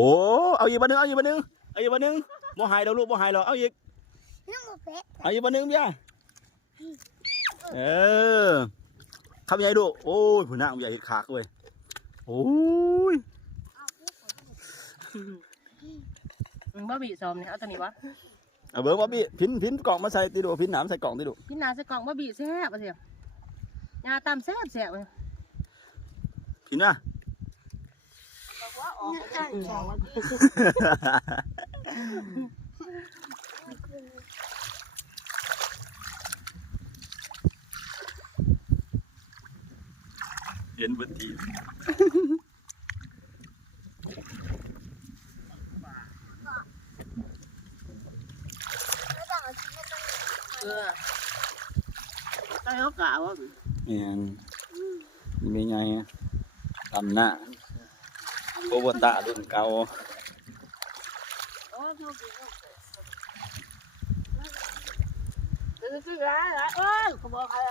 อ้เอาอีกบันนึงเอาอีกบันนึงเอาอีกบันนึงบ่หายเราลูกบ่หายหรอกเอาอีกเอาอีกบันนึงพี่คำใหญ่ดูโอ้ยผู้นางใหญ่ขากเลยโอ้ย บ่บีซ้อมนี่เอาตัวนี้วะ เอาเบิ้งว่าพี่พินกล่องมาใส่ตีดูพินหนามใส่กล่องตีดู พี่นาใส่กล่องบ่บีแซ่บว่าซี่ยาตำแซ่บเลย พินนะเห็นบันทีใส่เขากะว่า เนี่ยมีไงตำหน้าโอวตารุ่นเก่า คือร้ายโอ้ยเขาบอกอะไร